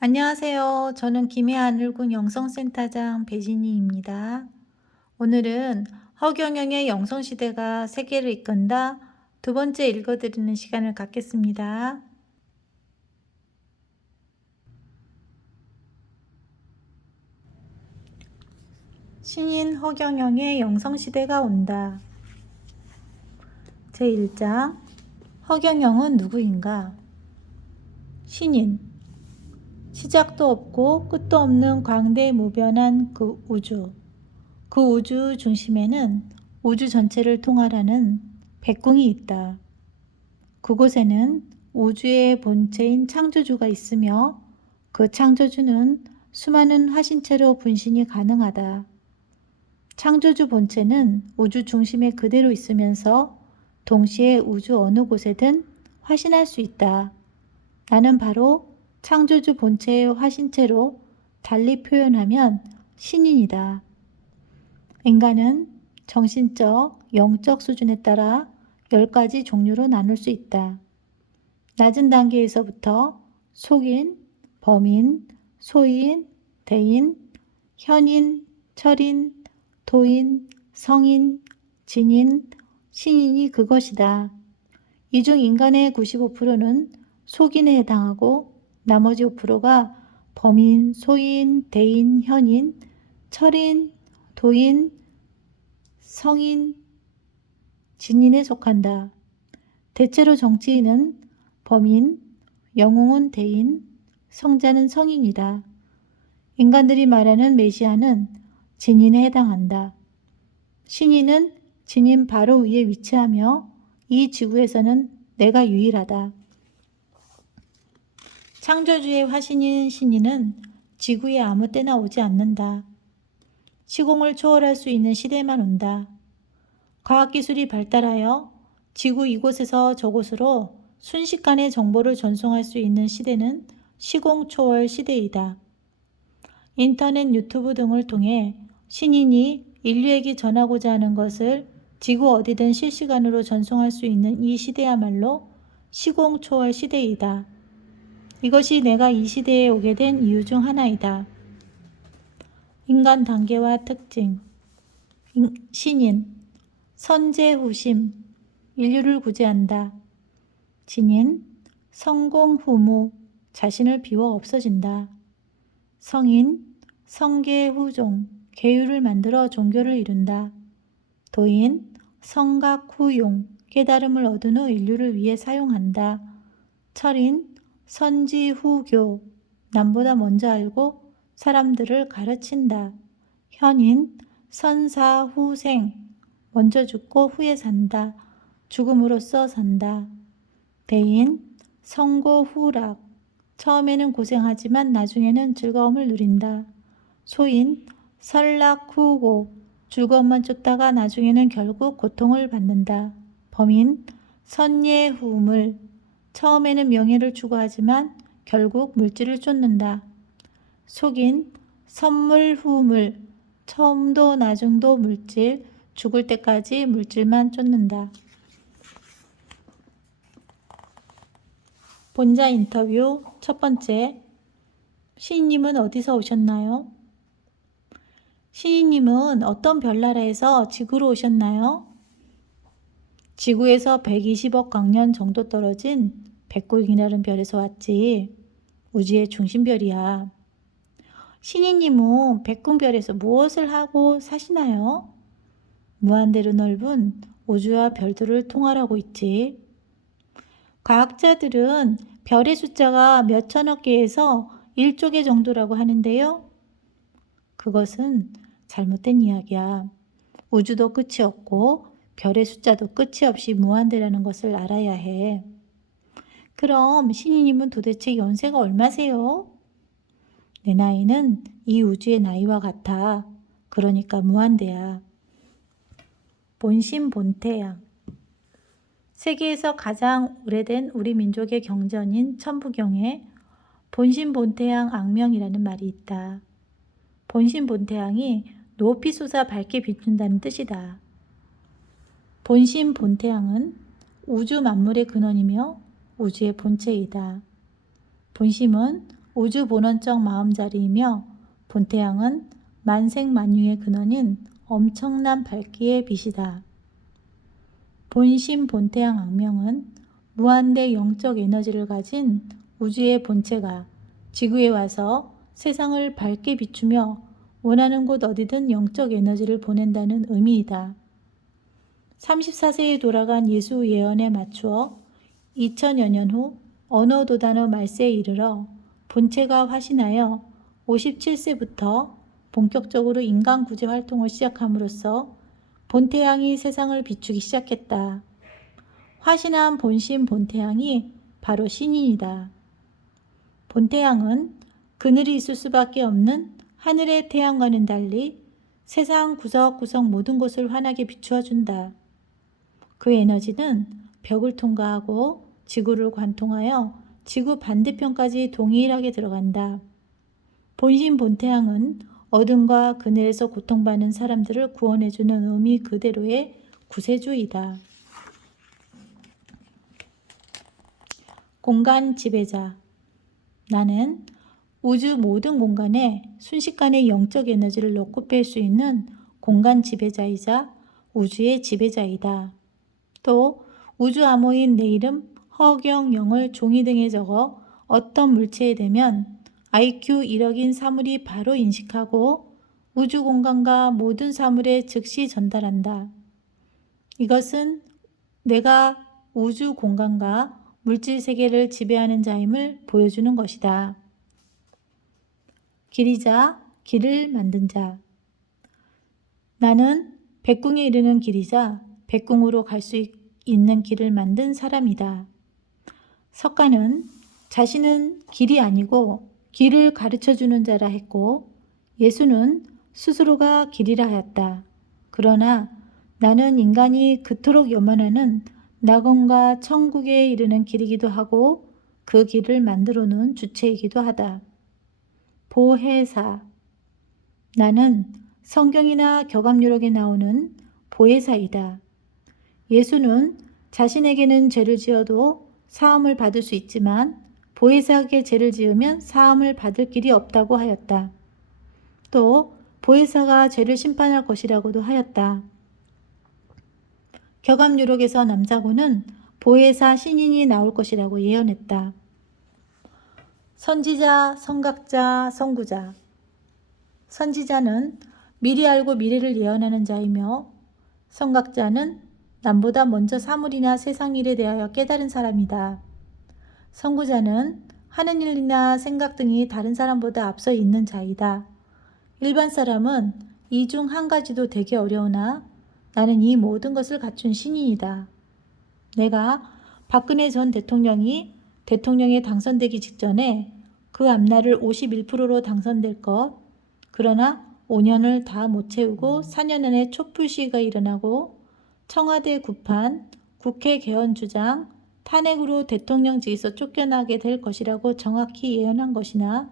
안녕하세요. 저는 김해하늘군 영성센터장 배진희입니다. 오늘은 허경영의 영성시대가 세계를 이끈다 두 번째 읽어드리는 시간을 갖겠습니다. 신인 허경영의 영성시대가 온다. 제1장 허경영은 누구인가? 신인 시작도 없고 끝도 없는 광대무변한 그 우주. 그 우주 중심에는 우주 전체를 통할하는 백궁이 있다. 그곳에는 우주의 본체인 창조주가 있으며 그 창조주는 수많은 화신체로 분신이 가능하다. 창조주 본체는 우주 중심에 그대로 있으면서 동시에 우주 어느 곳에든 화신할 수 있다. 나는 바로 창조주 본체의 화신체로 달리 표현하면 신인이다. 인간은 정신적, 영적 수준에 따라 10가지 종류로 나눌 수 있다. 낮은 단계에서부터 속인, 범인, 소인, 대인, 현인, 철인, 도인, 성인, 진인, 신인이 그것이다. 이 중 인간의 95%는 속인에 해당하고 나머지 5%가 범인, 소인, 대인, 현인, 철인, 도인, 성인, 진인에 속한다. 대체로 정치인은 범인, 영웅은 대인, 성자는 성인이다. 인간들이 말하는 메시아는 진인에 해당한다. 신인은 진인 바로 위에 위치하며 이 지구에서는 내가 유일하다. 창조주의 화신인 신인은 지구에 아무 때나 오지 않는다. 시공을 초월할 수 있는 시대만 온다. 과학기술이 발달하여 지구 이곳에서 저곳으로 순식간에 정보를 전송할 수 있는 시대는 시공 초월 시대이다. 인터넷, 유튜브 등을 통해 신인이 인류에게 전하고자 하는 것을 지구 어디든 실시간으로 전송할 수 있는 이 시대야말로 시공 초월 시대이다. 이것이 내가 이 시대에 오게 된 이유 중 하나이다. 인간 단계와 특징. 신인, 선제후심, 인류를 구제한다. 진인, 성공후무, 자신을 비워 없어진다. 성인, 성계후종, 계율을 만들어 종교를 이룬다. 도인, 성각후용, 깨달음을 얻은 후 인류를 위해 사용한다. 철인, 선지후교, 남보다 먼저 알고 사람들을 가르친다. 현인, 선사후생, 먼저 죽고 후에 산다. 죽음으로써 산다. 대인, 성고후락, 처음에는 고생하지만 나중에는 즐거움을 누린다. 소인, 설락후고, 즐거움만 쫓다가 나중에는 결국 고통을 받는다. 범인, 선예후물, 처음에는 명예를 추구하지만 결국 물질을 쫓는다. 속인, 선물후물, 처음도 나중도 물질, 죽을 때까지 물질만 쫓는다. 본자 인터뷰 첫 번째, 시인님은 어디서 오셨나요? 시인님은 어떤 별나라에서 지구로 오셨나요? 지구에서 120억 광년 정도 떨어진 백골기라는 별에서 왔지. 우주의 중심별이야. 신이님은 백궁별에서 무엇을 하고 사시나요? 무한대로 넓은 우주와 별들을 통할하고 있지. 과학자들은 별의 숫자가 몇 천억 개에서 1조 개 정도라고 하는데요. 그것은 잘못된 이야기야. 우주도 끝이 없고 별의 숫자도 끝이 없이 무한대라는 것을 알아야 해. 그럼 신이님은 도대체 연세가 얼마세요? 내 나이는 이 우주의 나이와 같아. 그러니까 무한대야. 본심 본태양. 세계에서 가장 오래된 우리 민족의 경전인 천부경에 본심 본태양 악명이라는 말이 있다. 본심 본태양이 높이 솟아 밝게 비춘다는 뜻이다. 본심 본태양은 우주 만물의 근원이며 우주의 본체이다. 본심은 우주 본원적 마음자리이며 본태양은 만생만유의 근원인 엄청난 밝기의 빛이다. 본심 본태양 악명은 무한대 영적 에너지를 가진 우주의 본체가 지구에 와서 세상을 밝게 비추며 원하는 곳 어디든 영적 에너지를 보낸다는 의미이다. 34세에 돌아간 예수 예언에 맞추어 2000여 년 후 언어도단어 말세에 이르러 본체가 화신하여 57세부터 본격적으로 인간 구제 활동을 시작함으로써 본태양이 세상을 비추기 시작했다. 화신한 본심 본태양이 바로 신인이다. 본태양은 그늘이 있을 수밖에 없는 하늘의 태양과는 달리 세상 구석구석 모든 곳을 환하게 비추어 준다. 그 에너지는 벽을 통과하고 지구를 관통하여 지구 반대편까지 동일하게 들어간다. 본심 본태양은 어둠과 그늘에서 고통받는 사람들을 구원해주는 의미 그대로의 구세주이다. 공간 지배자. 나는 우주 모든 공간에 순식간에 영적 에너지를 넣고 뺄 수 있는 공간 지배자이자 우주의 지배자이다. 또 우주 암호인 내 이름 허경영을 종이등에 적어 어떤 물체에 대면 IQ 1억인 사물이 바로 인식하고 우주 공간과 모든 사물에 즉시 전달한다. 이것은 내가 우주 공간과 물질 세계를 지배하는 자임을 보여주는 것이다. 길이자, 길을 만든 자. 나는 백궁에 이르는 길이자 백궁으로 갈 수 있는 길을 만든 사람이다. 석가는 자신은 길이 아니고 길을 가르쳐주는 자라 했고 예수는 스스로가 길이라 하였다. 그러나 나는 인간이 그토록 염원하는 낙원과 천국에 이르는 길이기도 하고 그 길을 만들어 놓은 주체이기도 하다. 보혜사. 나는 성경이나 격암유록에 나오는 보혜사이다. 예수는 자신에게는 죄를 지어도 사함을 받을 수 있지만 보혜사에게 죄를 지으면 사함을 받을 길이 없다고 하였다. 또 보혜사가 죄를 심판할 것이라고도 하였다. 격암유록에서 남자고는 보혜사 신인이 나올 것이라고 예언했다. 선지자, 선각자, 선구자. 선지자는 미리 알고 미래를 예언하는 자이며 선각자는 남보다 먼저 사물이나 세상 일에 대하여 깨달은 사람이다. 선구자는 하는 일이나 생각 등이 다른 사람보다 앞서 있는 자이다. 일반 사람은 이 중 한 가지도 되게 어려우나 나는 이 모든 것을 갖춘 신인이다. 내가 박근혜 전 대통령이 대통령에 당선되기 직전에 그 앞날을 51%로 당선될 것, 그러나 5년을 다 못 채우고 4년 안에 촛불 시위가 일어나고 청와대 구판, 국회 개헌 주장, 탄핵으로 대통령직에서 쫓겨나게 될 것이라고 정확히 예언한 것이나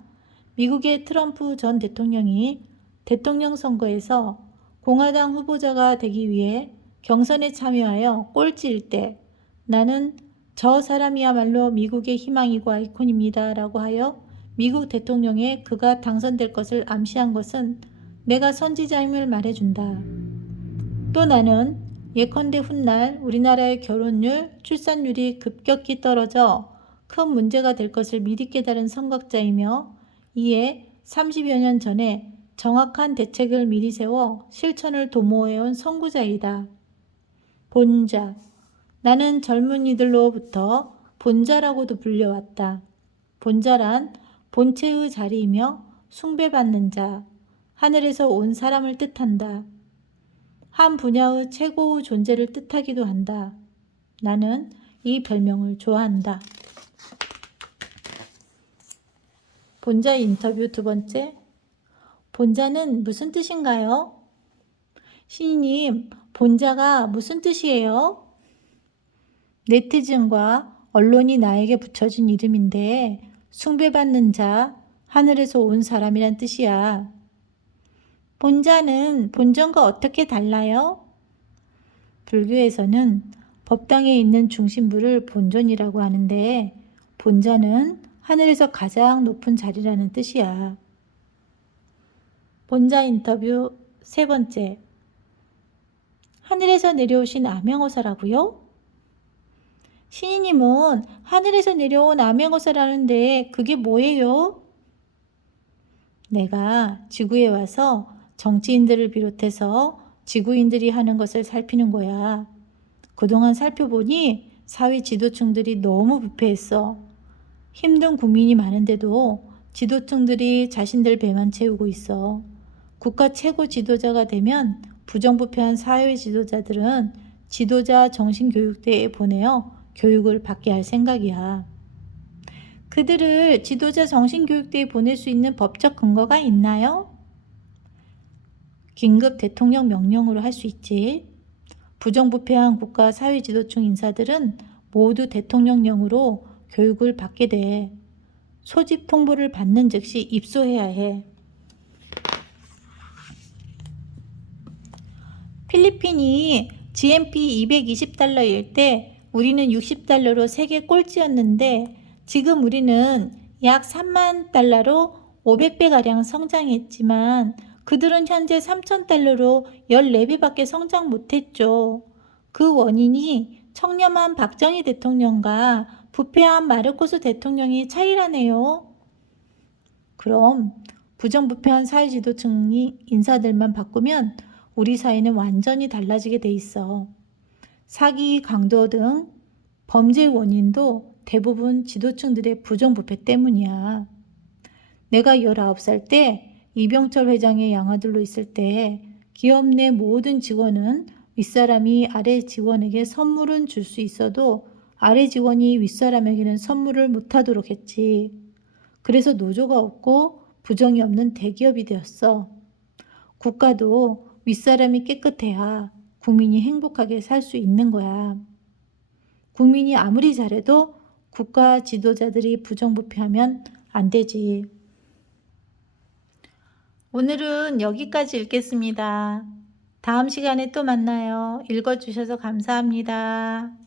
미국의 트럼프 전 대통령이 대통령 선거에서 공화당 후보자가 되기 위해 경선에 참여하여 꼴찌일 때 나는 저 사람이야말로 미국의 희망이고 아이콘입니다 라고 하여 미국 대통령에 그가 당선될 것을 암시한 것은 내가 선지자임을 말해준다. 또 나는 예컨대 훗날 우리나라의 결혼율, 출산율이 급격히 떨어져 큰 문제가 될 것을 미리 깨달은 선각자이며 이에 30여 년 전에 정확한 대책을 미리 세워 실천을 도모해온 선구자이다. 본자. 나는 젊은이들로부터 본자라고도 불려왔다. 본자란 본체의 자리이며 숭배받는 자, 하늘에서 온 사람을 뜻한다. 한 분야의 최고의 존재를 뜻하기도 한다. 나는 이 별명을 좋아한다. 본자 인터뷰 두 번째. 본자는 무슨 뜻인가요? 신이님, 본자가 무슨 뜻이에요? 네티즌과 언론이 나에게 붙여준 이름인데 숭배받는 자, 하늘에서 온 사람이란 뜻이야. 본자는 본전과 어떻게 달라요? 불교에서는 법당에 있는 중심부를 본존이라고 하는데 본자는 하늘에서 가장 높은 자리라는 뜻이야. 본자 인터뷰 세 번째. 하늘에서 내려오신 암행어사라고요? 신이님은 하늘에서 내려온 암행어사라는데 그게 뭐예요? 내가 지구에 와서 정치인들을 비롯해서 지구인들이 하는 것을 살피는 거야. 그동안 살펴보니 사회 지도층들이 너무 부패했어. 힘든 국민이 많은데도 지도층들이 자신들 배만 채우고 있어. 국가 최고 지도자가 되면 부정부패한 사회 지도자들은 지도자 정신교육대에 보내어 교육을 받게 할 생각이야. 그들을 지도자 정신교육대에 보낼 수 있는 법적 근거가 있나요? 긴급 대통령 명령으로 할 수 있지. 부정부패한 국가 사회 지도층 인사들은 모두 대통령령으로 교육을 받게 돼. 소집 통보를 받는 즉시 입소해야 해. 필리핀이 GNP 220달러일 때 우리는 60달러로 세계 꼴찌였는데 지금 우리는 약 3만 달러로 500배가량 성장했지만 그들은 현재 3,000달러로 14배밖에 성장 못했죠. 그 원인이 청렴한 박정희 대통령과 부패한 마르코스 대통령이 차이라네요. 그럼 부정부패한 사회 지도층이 인사들만 바꾸면 우리 사회는 완전히 달라지게 돼 있어. 사기, 강도 등 범죄 원인도 대부분 지도층들의 부정부패 때문이야. 내가 19살 때 이병철 회장의 양아들로 있을 때 기업 내 모든 직원은 윗사람이 아래 직원에게 선물은 줄 수 있어도 아래 직원이 윗사람에게는 선물을 못하도록 했지. 그래서 노조가 없고 부정이 없는 대기업이 되었어. 국가도 윗사람이 깨끗해야 국민이 행복하게 살 수 있는 거야. 국민이 아무리 잘해도 국가 지도자들이 부정부패하면 안 되지. 오늘은 여기까지 읽겠습니다. 다음 시간에 또 만나요. 읽어주셔서 감사합니다.